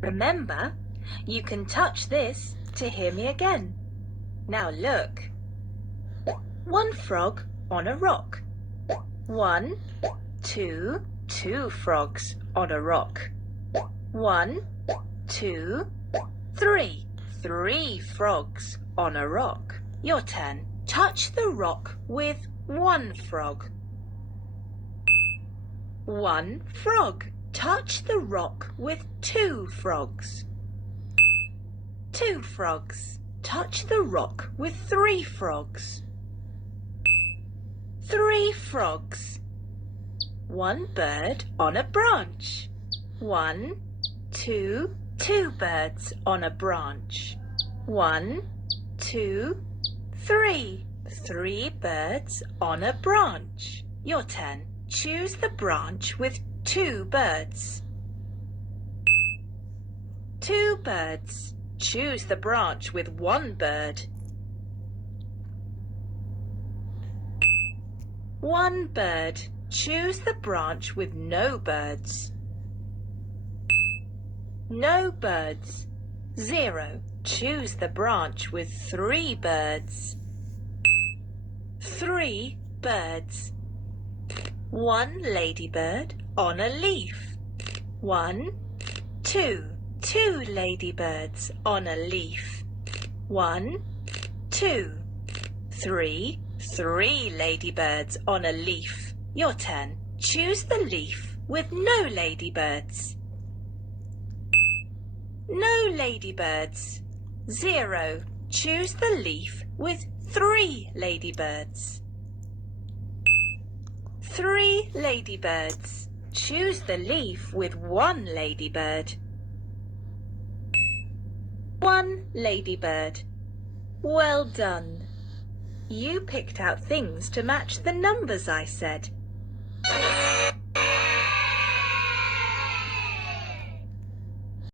Remember, you can touch this to hear me again. Now look. 1 frog on a rock. 1, 2, 2 frogs on a rock. 1, 2, 3, 3 frogs on a rock. Your turn. Touch the rock with 1 frog. 1 frog. Touch the rock with 2 frogs. 2 frogs. Touch the rock with 3 frogs. 3 frogs. 1 bird on a branch. 1, 2, 2 birds on a branch. 1, 2, 3. 3 birds on a branch. Your turn. Choose the branch with 2 birds. 2 birds. Choose the branch with 1 bird. 1 bird. Choose the branch with no birds. No birds. 0. Choose the branch with 3 birds. 3 birds. 1 ladybird on a leaf. 1, 2, 2 ladybirds on a leaf. 1, 2, 3, 3 ladybirds on a leaf. Your turn. Choose the leaf with no ladybirds. No ladybirds. 0. Choose the leaf with 3 ladybirds. 3 ladybirds. Choose the leaf with 1 ladybird. 1 ladybird. Well done. You picked out things to match the numbers I said.